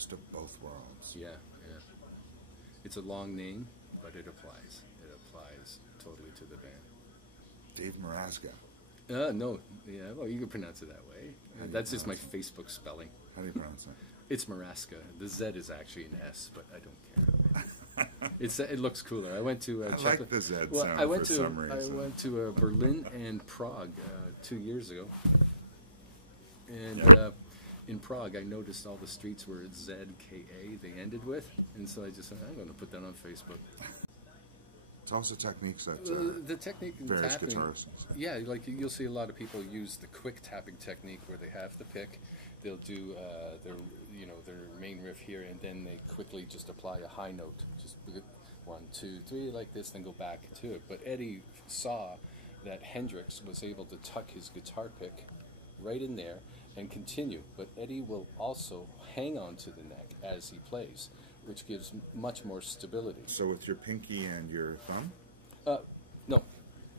best of both worlds. Yeah, yeah. It's a long name, but it applies. It applies totally to the band. Dave Meraska. No, yeah, well, you can pronounce it that way. That's just my Facebook spelling. How do you pronounce it? It's Meraska. The Z is actually an S, but I don't care. It looks cooler. I went to I like the Z sound for some reason. I went to Berlin and Prague 2 years ago, and in Prague I noticed all the streets were ZKA they ended with, and so I just said I'm going to put that on Facebook. It's also techniques that the technique in various tapping, guitarists. yeah, like you'll see a lot of people use the quick tapping technique where they have the pick, they'll do their main riff here, and then they quickly just apply a high note, just 1, 2, 3 like this, then go back to it. But Eddie saw that Hendrix was able to tuck his guitar pick right in there and continue, but Eddie will also hang on to the neck as he plays, which gives much more stability. So with your pinky and your thumb? No.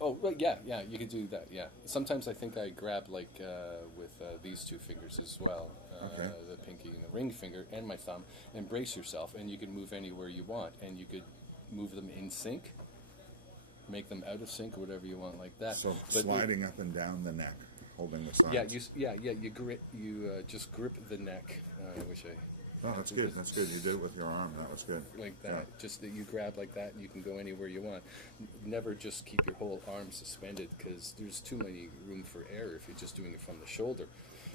Oh, right, yeah, you can do that, yeah. Sometimes I think I grab, like, with these two fingers as well, okay. The pinky and the ring finger and my thumb, and brace yourself, and you can move anywhere you want, and you could move them in sync, make them out of sync, or whatever you want like that. So but sliding up and down the neck, holding the sides. You just grip the neck, which I... Oh, that's good. That's good. You did it with your arm. That was good. Like that. Yeah. Just that you grab like that, and you can go anywhere you want. Never just keep your whole arm suspended, because there's too many room for error if you're just doing it from the shoulder.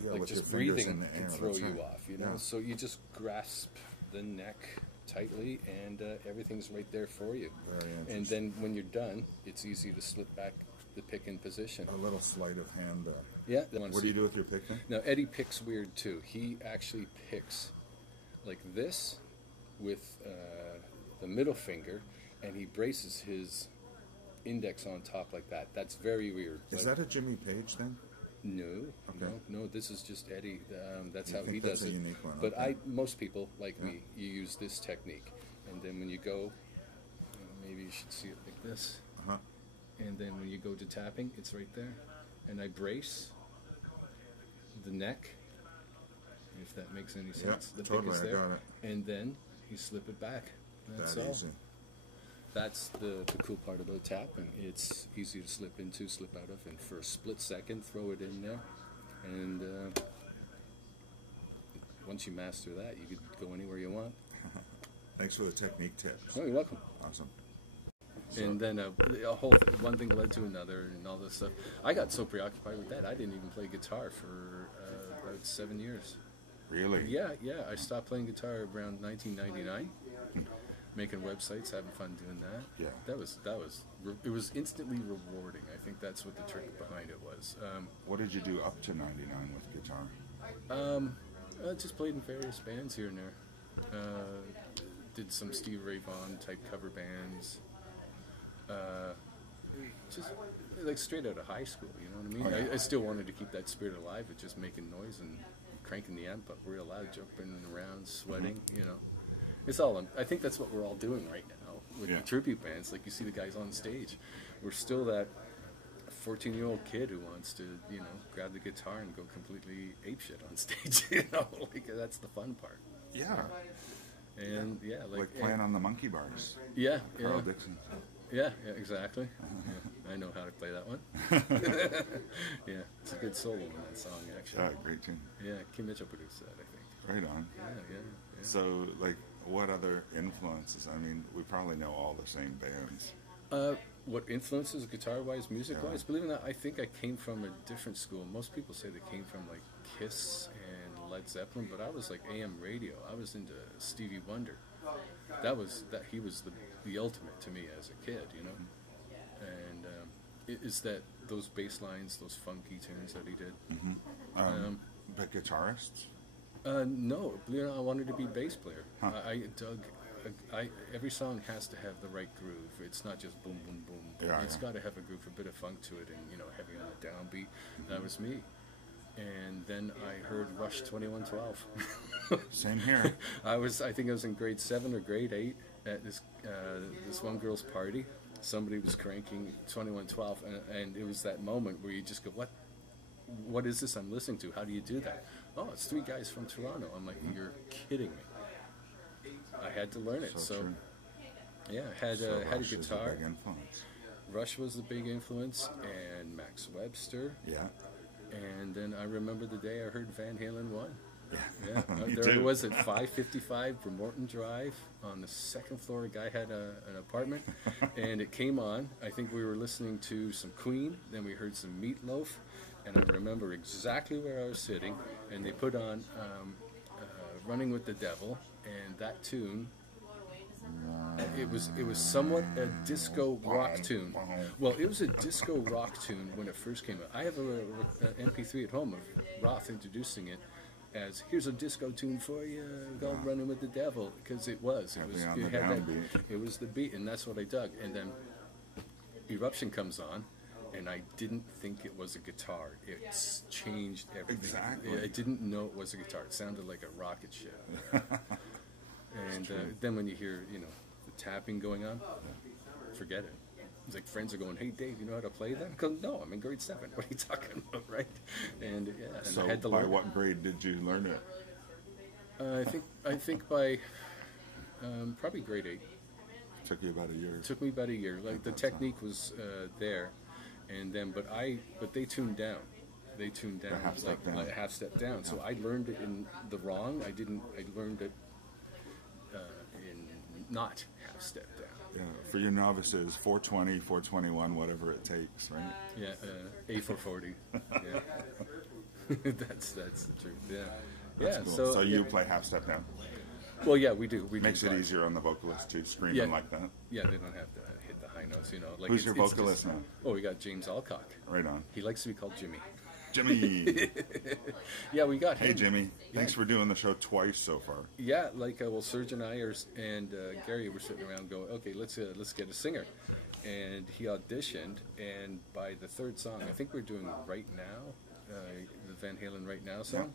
Yeah, like with just your fingers breathing in the air, can throw that's you right. off. You know. Yeah. So you just grasp the neck tightly, and everything's right there for you. Very interesting. And then when you're done, it's easy to slip back the pick in position. A little sleight of hand there. Yeah. What do you do with your pick then? Now Eddie picks weird too. He actually picks like this with the middle finger, and he braces his index on top like that. That's very weird. Is that a Jimmy Page thing? No, okay. no. This is just Eddie. That's you how think he that's does a it. Unique one. But okay. most people like me, you use this technique, and then when you go, maybe you should see it like this. And then when you go to tapping, it's right there, and I brace the neck. If that makes any sense. Yeah, the totally, pick is there, I got it. and then you slip it back. That's that all. easy. That's the cool part about tapping. It's easy to slip into, slip out of, and for a split second, throw it in there. And once you master that, you could go anywhere you want. Thanks for the technique tips. Oh, you're welcome. Awesome. And then one thing led to another, and all this stuff. I got so preoccupied with that, I didn't even play guitar for about 7 years. Really? Yeah. I stopped playing guitar around 1999. Making websites, having fun doing that. Yeah. It was instantly rewarding. I think that's what the trick behind it was. What did you do up to 99 with guitar? I just played in various bands here and there. Did some Steve Ray Vaughan type cover bands. Just like straight out of high school, you know what I mean? Oh, yeah. I still wanted to keep that spirit alive of just making noise and cranking the amp up real loud, jumping around, sweating, you know. It's all, I think that's what we're all doing right now with the tribute bands. Like you see the guys on stage. We're still that 14-year-old kid who wants to, you know, grab the guitar and go completely apeshit on stage, you know. Like that's the fun part. Yeah. And like playing on the monkey bars. Yeah. Carl Dixon. Yeah, exactly. Yeah, I know how to play that one. Yeah, it's a good solo in that song, actually. Yeah, great tune. Yeah, Kim Mitchell produced that, I think. Right on. Yeah. So, like, what other influences? I mean, we probably know all the same bands. What influences guitar-wise, music-wise? Believe it or not, I think I came from a different school. Most people say they came from, like, Kiss and Led Zeppelin, but I was, like, AM radio. I was into Stevie Wonder. He was the ultimate to me as a kid, you know. And it's that those bass lines, those funky tunes that he did. But guitarists? No, believe it or not, I wanted to be a bass player. Huh. I dug. Every song has to have the right groove. It's not just boom, boom, boom. Yeah, It's got to have a groove, a bit of funk to it, and you know, heavy on the downbeat. That was me. And then I heard Rush 2112. Same here. I think I was in grade 7 or grade 8 at this one girl's party. Somebody was cranking 2112, and it was that moment where you just go, what is this I'm listening to? How do you do that? Oh, it's 3 guys from Toronto. I'm like, you're kidding me. had to learn it. So true. yeah, had So a Rush is guitar. a big influence. Rush was the big influence, and Max Webster. Yeah. And then I remember the day I heard Van Halen 1. Yeah. Yeah, Me there too. it was at 555 Vermorton Drive on the second floor. A guy had an apartment, and it came on. I think we were listening to some Queen, then we heard some Meatloaf, and I remember exactly where I was sitting, and they put on Running with the Devil, and that tune, it was somewhat a disco rock tune. Well, it was a disco rock tune when it first came out. I have a MP3 at home of Roth introducing it as, here's a disco tune for you called Running with the Devil, because it was the beat, and that's what I dug. And then Eruption comes on, and I didn't think it was a guitar. It's changed everything. Exactly. I didn't know it was a guitar. It sounded like a rocket ship. And then when you hear, the tapping going on, forget it. It's like friends are going, "Hey Dave, you know how to play that?" I go, "No, I'm in grade 7. What are you talking about, right?" And yeah, and So I had to by learn. what grade did you learn it? I think by probably grade 8. Took you about a year. It took me about a year. Like the technique was there, and then but they tuned down. They tuned down, half step down. like a half step down. So I learned it in the wrong. I learned it in not half step down. Yeah, for you novices, 420, 421, whatever it takes, right? Yeah, A440. Yeah, that's the truth. Yeah, That's yeah. cool. So yeah. you play half step down. Well, yeah, we do. Makes do it that. easier on the vocalist to screaming like that. Yeah, they don't have to hit the high notes, Like Who's your it's vocalist now? Oh, we got James Alcock. Right on. He likes to be called Jimmy. Jimmy. Yeah, we got him. Hey, Jimmy. Thanks for doing the show twice so far. Yeah, Serge and I and Gary were sitting around going, okay, let's get a singer. And he auditioned, and by the third song, I think we're doing Right Now, the Van Halen Right Now song.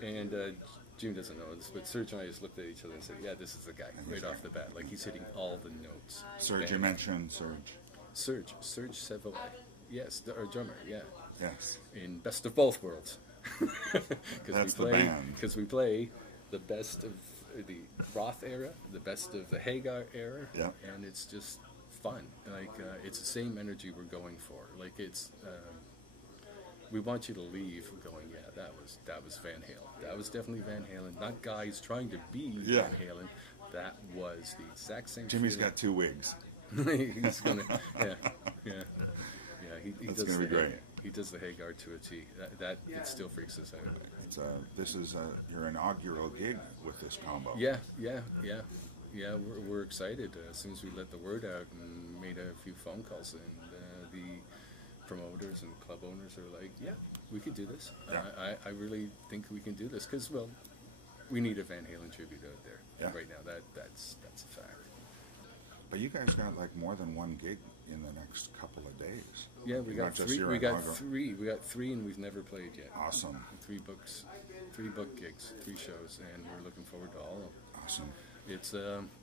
Yeah. And Jim doesn't know this, but Serge and I just looked at each other and said, yeah, this is the guy, right off the bat. Like, he's hitting all the notes. Serge, you mentioned Serge. Serge Savoy. Yes, our drummer, yeah. Yes. In Best of Both Worlds. That's the band. Because we play the best of the Roth era, the best of the Hagar era, and it's just fun. Like, it's the same energy we're going for. Like, it's... we want you to leave going, yeah, that was Van Halen. That was definitely Van Halen. Not guys trying to be Van Halen. That was the exact same Jimmy's feeling. got 2 wigs. He's gonna, yeah. That's gonna be great. He does the Hagar to a T. That it still freaks us out. This is your inaugural gig with this combo. Yeah. We're excited. As soon as we let the word out and made a few phone calls, and the promoters and club owners are like, "Yeah, we could do this. Yeah. I really think we can do this because, well, we need a Van Halen tribute out there right now. That's a fact." But you guys got like more than one gig in the next couple of days. Yeah, we got 3. We got 3. We got 3, and we've never played yet. Awesome. 3 book gigs, 3 shows, and we're looking forward to all of them. Awesome. It's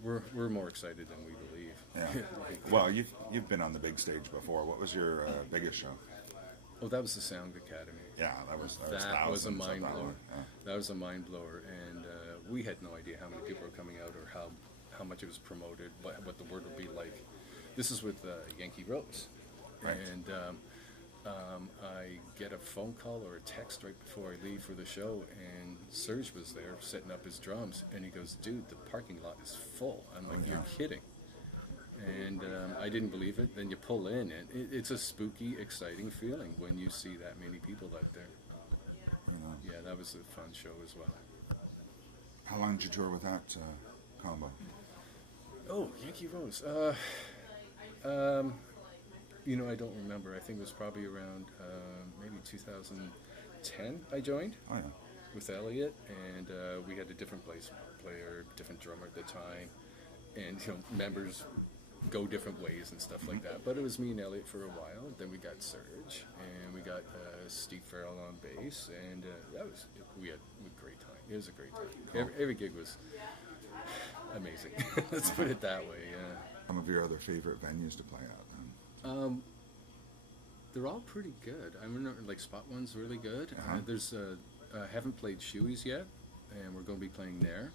we're more excited than we believe. Yeah. Well, you've been on the big stage before. What was your biggest show? Oh, that was the Sound Academy. Yeah, that was a mind that blower. Yeah. That was a mind blower, and we had no idea how many people were coming out or how much it was promoted, what the word would be like. This is with Yankee Rose, right. And I get a phone call or a text right before I leave for the show, and Serge was there setting up his drums, and he goes, "Dude, the parking lot is full." I'm like, "You're kidding." And I didn't believe it. Then you pull in, and it's a spooky, exciting feeling when you see that many people out there. Yeah, that was a fun show as well. How long did you tour with that combo? Oh, Yankee Rose. I don't remember. I think it was probably around maybe 2010 I joined. Oh, yeah. With Elliot, and we had a different bass player, different drummer at the time, and members go different ways and stuff like that. But it was me and Elliot for a while. Then we got Serge, and we got Steve Farrell on bass, and we had a great time. It was a great time. Cool. Every gig was amazing. Let's put it that way. Some of your other favorite venues to play at? They're all pretty good. I remember, like, Spot One's really good. Uh-huh. There's I haven't played Shoey's yet, and we're going to be playing there.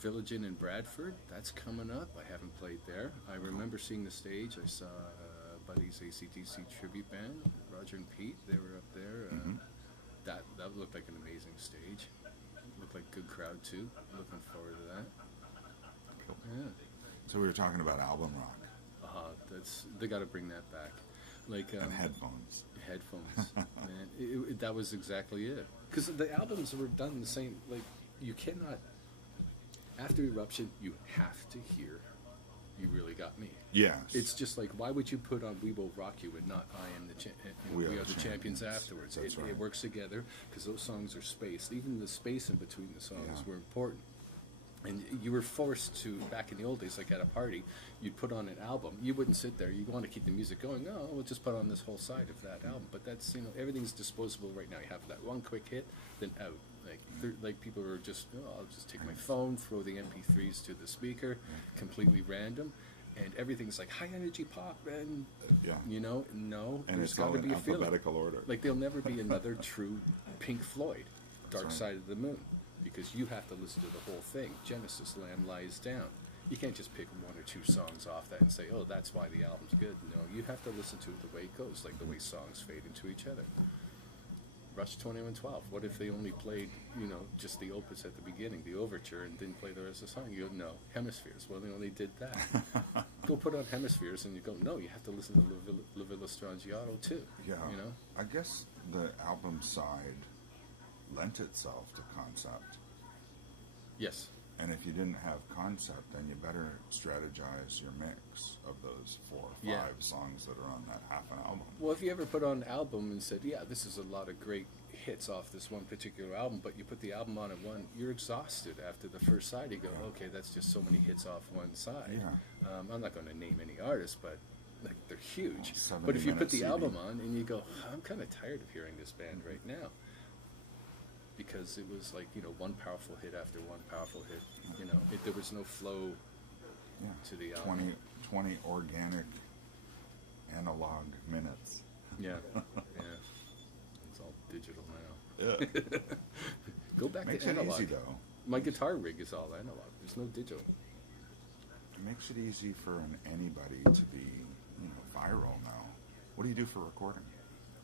Village Inn in Bradford, that's coming up. I haven't played there. I remember seeing the stage. I saw Buddy's AC/DC tribute band, Roger and Pete. They were up there. That looked like an amazing stage. Looked like a good crowd too. Looking forward to that. Cool. Yeah. So we were talking about album rock. They got to bring that back. Like And headphones. Headphones. Man, that was exactly it. Because the albums were done the same. Like, you cannot. After Eruption, you have to hear You Really Got Me. Yes. It's just like, why would you put on We Will Rock You and not I Am the We Are the Champions afterwards? That's right. It works together because those songs are spaced. Even the space in between the songs were important. And you were forced to, back in the old days, like at a party, you'd put on an album. You wouldn't sit there. You want to keep the music going. Oh, we'll just put on this whole side of that album. But that's, everything's disposable right now. You have that one quick hit, then out. Like people are just, I'll just take my phone, throw the MP3s to the speaker, completely random, and everything's like high energy pop, and no, and there's it's all got to in be a feeling. alphabetical order. Like there'll never be another true Pink Floyd, Dark Side of the Moon, because you have to listen to the whole thing. Genesis, Lamb Lies Down. You can't just pick one or two songs off that and say, oh, that's why the album's good. No, you have to listen to it the way it goes, like the way songs fade into each other. Rush 2112. What if they only played, just the opus at the beginning, the overture, and didn't play the rest of the song? You go, no. Hemispheres. Well, they only did that. Go put on Hemispheres, and you go, no, you have to listen to La Villa Strangiato too. Yeah. I guess the album side lent itself to concept. Yes. And if you didn't have concept, then you better strategize your mix of those 4 or 5 songs that are on that half an album. Well, if you ever put on an album and said, yeah, this is a lot of great hits off this one particular album, but you put the album on at one, you're exhausted after the first side. You go, okay, that's just so many hits off one side. Yeah. I'm not going to name any artists, but like they're huge. But if you put the CD. album on and you go, I'm kind of tired of hearing this band right now. Because it was like, one powerful hit after one powerful hit. There was no flow to the album. 20 organic analog minutes. Yeah, yeah. It's all digital now. Yeah. Go back Makes to it analog. easy, though. My guitar rig is all analog. There's no digital. It makes it easy for anybody to be, viral now. What do you do for recording?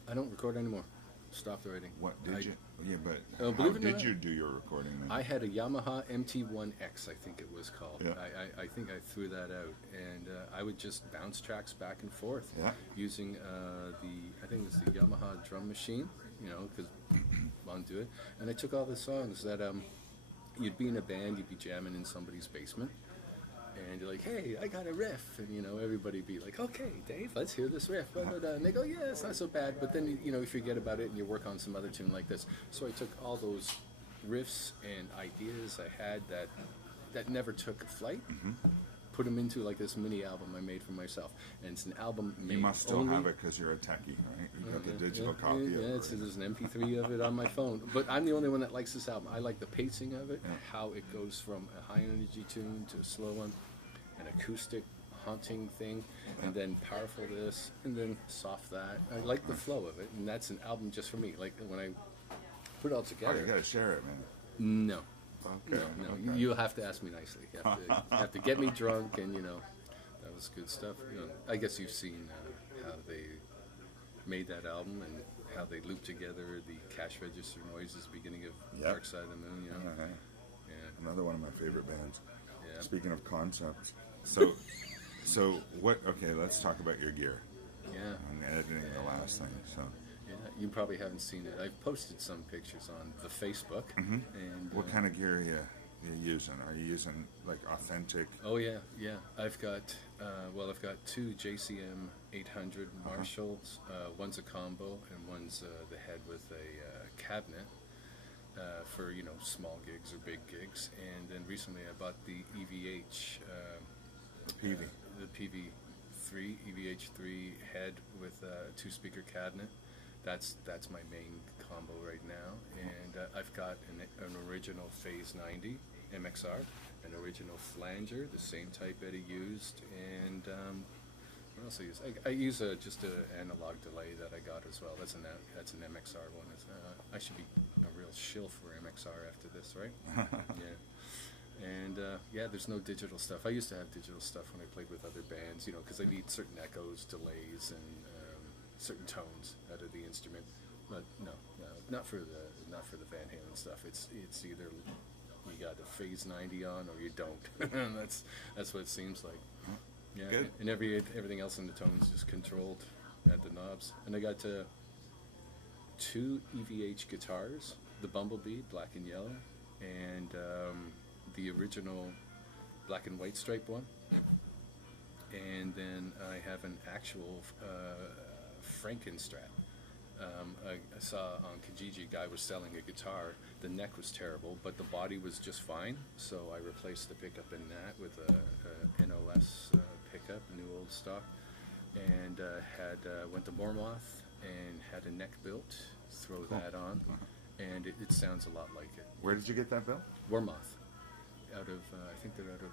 I don't record anymore. Stopped writing. What did you? Yeah, but how did you do your recording then? I had a Yamaha MT1X, I think it was called. Yeah. I think I threw that out, and I would just bounce tracks back and forth using I think it was the Yamaha drum machine, because I wanted to do it. And I took all the songs that you'd be in a band, you'd be jamming in somebody's basement, and you're like, hey, I got a riff, and everybody be like, okay, Dave, let's hear this riff, and they go, yeah, it's not so bad, but then you forget about it and you work on some other tune like this. So I took all those riffs and ideas I had that never took flight, put them into like this mini album I made for myself, and it's an album made. You must still have it because you're a techie, right? You got the digital copy of it. There's an MP3 of it on my phone, but I'm the only one that likes this album. I like the pacing of it, how it goes from a high energy tune to a slow one, an acoustic haunting thing, and then powerful this, and then soft that. I like the flow of it, and that's an album just for me. Like when I put it all together. You gotta share it, man. No. Okay. No. Okay. You'll have to ask me nicely. You have to get me drunk, and that was good stuff. I guess you've seen how they made that album and how they looped together the cash register noises beginning of Dark Side of the Moon. Yeah. Another one of my favorite bands. Yeah. Speaking of concepts, so what? Okay, let's talk about your gear. Yeah. And editing the last thing. So. Yeah, you probably haven't seen it. I've posted some pictures on the Facebook. And what kind of gear are you using? Are you using like authentic? Oh yeah. I've got 2 JCM 800 Marshalls. One's a combo and one's the head with a cabinet for small gigs or big gigs. And then recently I bought the EVH, the PV, the PV3 EVH3 head with a 2-speaker cabinet. That's my main combo right now, and I've got an original Phase 90 MXR, an original flanger, the same type Eddie used, and what else I use? I use just an analog delay that I got as well. That's an MXR one. I should be a real shill for MXR after this, right? Yeah. Yeah, there's no digital stuff. I used to have digital stuff when I played with other bands, you know, because I need certain echoes, delays, and certain tones out of the instrument. But no, not for the Van Halen stuff. It's either you got a phase 90 on or you don't. that's what it seems like. Yeah, Good. and everything else in the tone is just controlled at the knobs. And I got 2 EVH guitars, the Bumblebee, black and yellow, and the original black and white stripe one. And then I have an actual Frankenstrat. I saw on Kijiji a guy was selling a guitar. The neck was terrible, but the body was just fine. So I replaced the pickup in that with a NOS pickup, new old stock, and went to Bournemouth and had a neck built. Throw that on, and it sounds a lot like it. Where did you get that built? Bournemouth, out of I think they're out of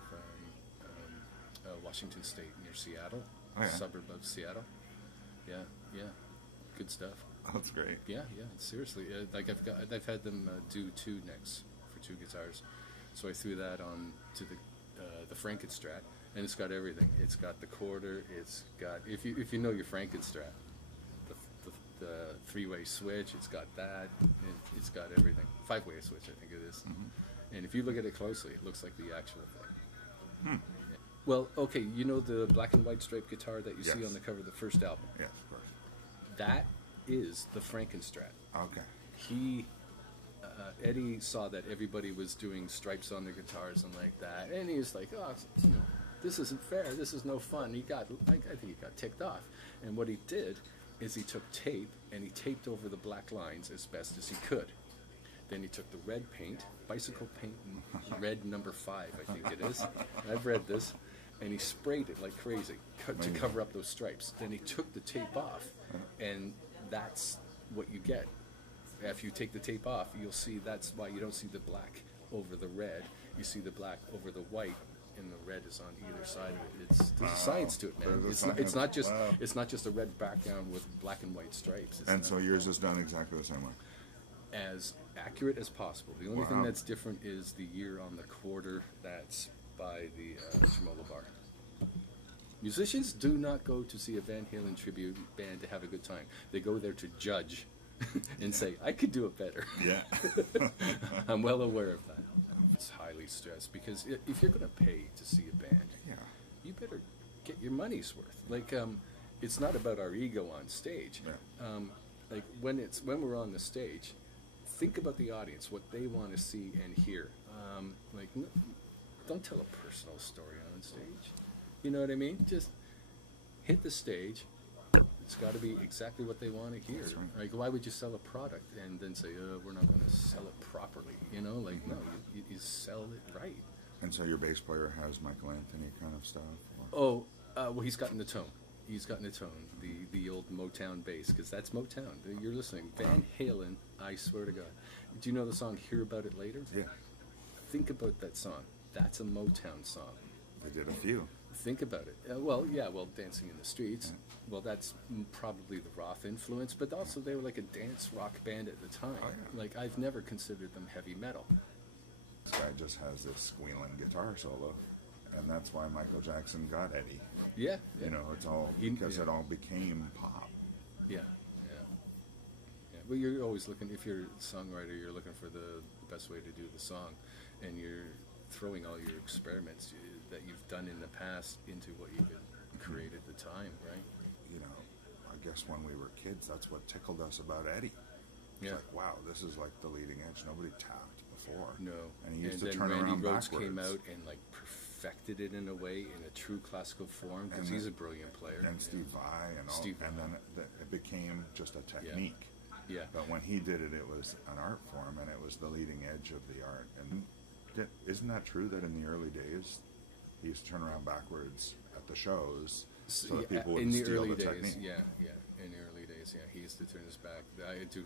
Washington State, near Seattle, suburb of Seattle. Yeah, good stuff. That's great. Yeah, seriously. Like I've had them do 2 necks for 2 guitars, so I threw that on to the Frankenstrat, and it's got everything. It's got the quarter. It's got if you know your Frankenstrat, the 3-way switch. It's got that. It's got everything. 5-way switch, I think it is. Mm-hmm. And if you look at it closely, it looks like the actual thing. Yeah. Well, okay, you know the black and white striped guitar that you see on the cover of the first album? Yes, of course. That is the Frankenstrat. Okay. Eddie saw that everybody was doing stripes on their guitars and like that, and he was like, oh, this isn't fair. This is no fun. I think he got ticked off. And what he did is he took tape and he taped over the black lines as best as he could. Then he took the red paint, bicycle paint, red number 5, I think it is. I've read this. And he sprayed it like crazy to cover up those stripes. Then he took the tape off, and that's what you get. If you take the tape off, you'll see that's why you don't see the black over the red. You see the black over the white, and the red is on either side of it. There's a science to it, man. It's not just a red background with black and white stripes. So yours is done exactly the same way. As accurate as possible. The only thing that's different is the year on the quarter. That's by the tremolo bar. Musicians do not go to see a Van Halen tribute band to have a good time. They go there to judge and say, I could do it better. Yeah. I'm well aware of that. It's highly stressed because if you're going to pay to see a band, you better get your money's worth. Like, it's not about our ego on stage. Yeah. Like when we're on the stage, think about the audience, what they want to see and hear. Don't tell a personal story on stage. You know what I mean? Just hit the stage. It's got to be exactly what they want to hear. That's right. Like, why would you sell a product and then say, we're not going to sell it properly? You know, like, no, you sell it right. And so your bass player has Michael Anthony kind of stuff? Well, he's gotten the tone. He's gotten the tone, the old Motown bass, because that's Motown. You're listening. Van Halen, I swear to God. Do you know the song Hear About It Later? Yeah. Think about that song. That's a Motown song. They did a few. Think about it. Dancing in the Streets. Yeah. Well, that's probably the Roth influence, but also they were like a dance rock band at the time. Oh, yeah. Like, I've never considered them heavy metal. This guy just has this squealing guitar solo, and that's why Michael Jackson got Eddie. Yeah. You know, it's all because it all became pop. Yeah. Well, you're always looking, if you're a songwriter, you're looking for the best way to do the song, and you're throwing all your experiments that you've done in the past into what you could create at the time, right? You know, I guess when we were kids, that's what tickled us about Eddie. It's like, wow, this is like the leading edge. Nobody tapped before. No. And he used to then turn Randy around Rhoads backwards. came out and like perfected it in a way, in a true classical form, because he's a brilliant player. And Steve Vai and all. Steve and then it became just a technique. Yeah. But when he did it, it was an art form, and it was the leading edge of the art. And isn't that true that in the early days, he used to turn around backwards at the shows so that people would steal the technique? Yeah. In the early days, he used to turn his back. I do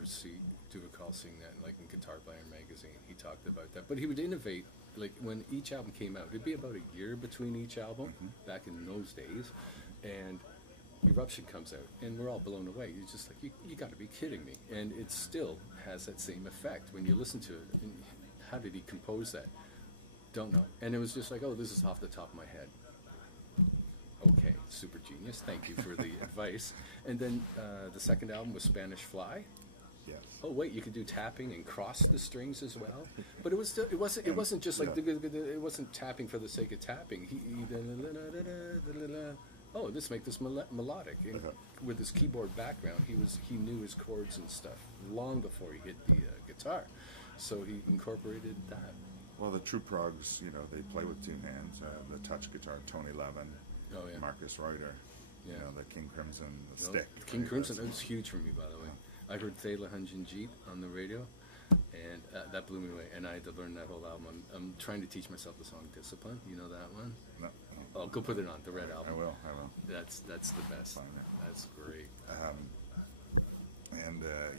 recall seeing that in Guitar Player magazine. He talked about that. But he would innovate. Like, when each album came out, it'd be about a year between each album, back in those days. And Eruption comes out, and we're all blown away. You're just like, you got to be kidding me. And it still has that same effect when you listen to it. And how did he compose that? Don't know. And it was just like, oh, this is off the top of my head. Okay, super genius. Thank you for the advice. And then the second album was Spanish Fly. Yes. Oh wait, you could do tapping and cross the strings as well. But it wasn't just like it wasn't tapping for the sake of tapping. Oh, let's make this melodic. And with his keyboard background, he knew his chords and stuff long before he hit the guitar, so he incorporated that. Well, the true progs, you know, they play with two hands. The touch guitar, Tony Levin, Marcus Reuter, you know, the King Crimson, the stick. King Crimson, that was huge for me, by the way. I heard Thela Hunjin on the radio, and that blew me away. And I had to learn that whole album. I'm trying to teach myself the song Discipline. You know that one? No. Oh, go put it on the Red album. I will. That's the best. That's great.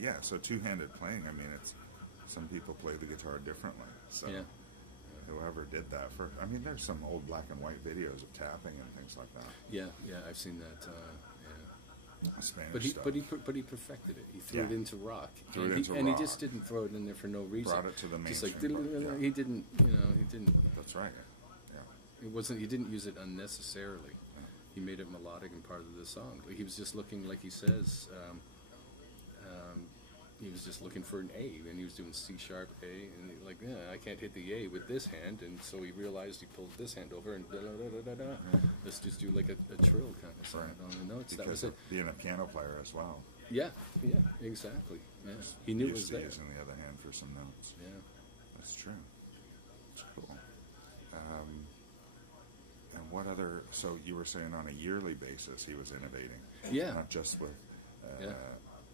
Yeah, so two-handed playing. I mean, it's some people play the guitar differently. So whoever did that first. I mean, there's some old black and white videos of tapping and things like that. Yeah, I've seen that. Spanish stuff. But he perfected it. He threw it into rock, and he just didn't throw it in there for no reason. Brought it to the mainstream. Just like he didn't. That's right. It wasn't. He didn't use it unnecessarily. He made it melodic and part of the song. He was just looking, like he says. He was just looking for an A, and he was doing C sharp A, and I can't hit the A with this hand, and so he realized he pulled this hand over and let's just do like a trill kind of sound on the notes. Because that was it. Being a piano player as well. Yeah, exactly. Yeah. He knew it was there. Using the other hand for some notes. Yeah, that's true. That's cool. And what other? So you were saying on a yearly basis he was innovating. Yeah. Not just with.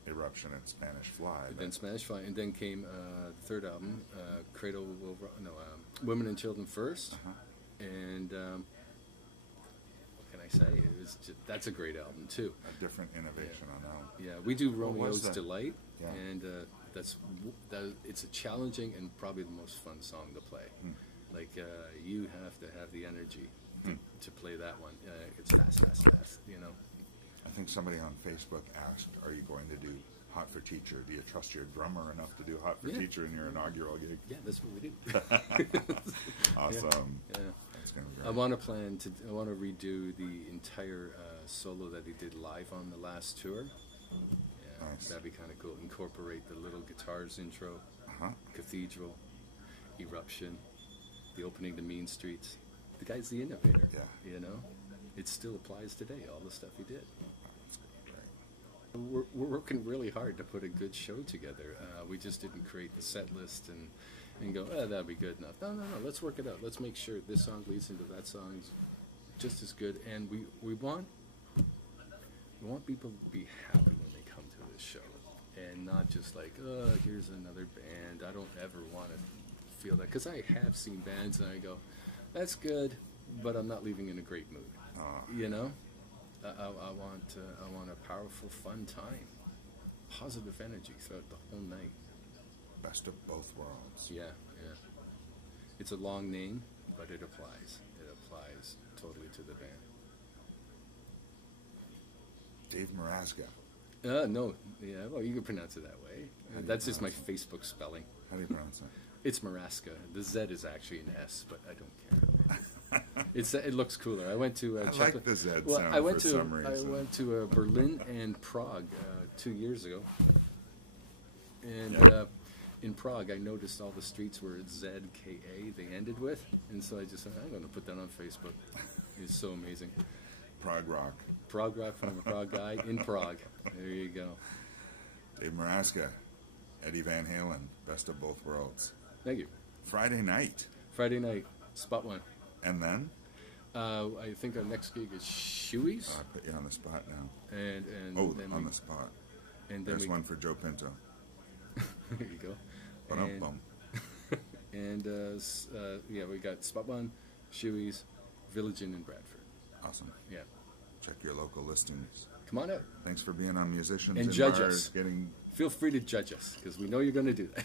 Eruption and Spanish Fly. Then Spanish Fly, and then came the third album, Women and Children First, and what can I say? That's a great album too. A different innovation on that one. Yeah, we do Romeo's Delight, and it's a challenging and probably the most fun song to play. Like you have to have the energy to play that one. It's fast, you know. I think somebody on Facebook asked, are you going to do Hot for Teacher? Do you trust your drummer enough to do Hot for Teacher in your inaugural gig? Yeah, that's what we do. Awesome. Yeah. That's going to be great. I want to redo the entire solo that he did live on the last tour. Yeah, nice. That'd be kind of cool. Incorporate the little guitars intro, Cathedral, Eruption, the opening to Mean Streets. The guy's the innovator. Yeah. You know? It still applies today, all the stuff he did. That's We're working really hard to put a good show together. We just didn't create the set list and go, that'd be good enough. No, let's work it out. Let's make sure this song leads into that song just as good. And we want people to be happy when they come to this show, and not just like, here's another band. I don't ever want to feel that, because I have seen bands and I go, that's good, but I'm not leaving in a great mood. You know, I want a powerful, fun time, positive energy throughout the whole night. Best of both worlds. Yeah. It's a long name, but it applies. It applies totally to the band. Dave Meraska. No, well, you can pronounce it that way. That's just my Facebook spelling. How do you pronounce it? It's Meraska. The Z is actually an S, but I don't care. It looks cooler. I went to I like the Z sound for some reason. I went to Berlin and Prague 2 years ago, and in Prague I noticed all the streets were ZKA they ended with, and so I just said, I'm going to put that on Facebook. It's so amazing. Prague rock. Prague rock from a Prague guy in Prague. There you go. Dave Meraska, Eddie Van Halen, best of both worlds. Thank you. Friday night, spot one. And then? I think our next gig is Shoey's. I put you on the spot now. And then on the spot. And then there's one for Joe Pinto. There you go. And we got Spot One, Shoey's, Village Inn in Bradford. Awesome. Yeah. Check your local listings. Come on out. Thanks for being on Musicians and in judge Bars. us. Feel free to judge us, because we know you're going to do that.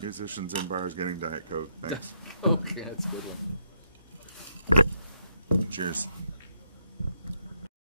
Musicians in Bars getting Diet Coke. Thanks. Okay, that's a good one. Cheers.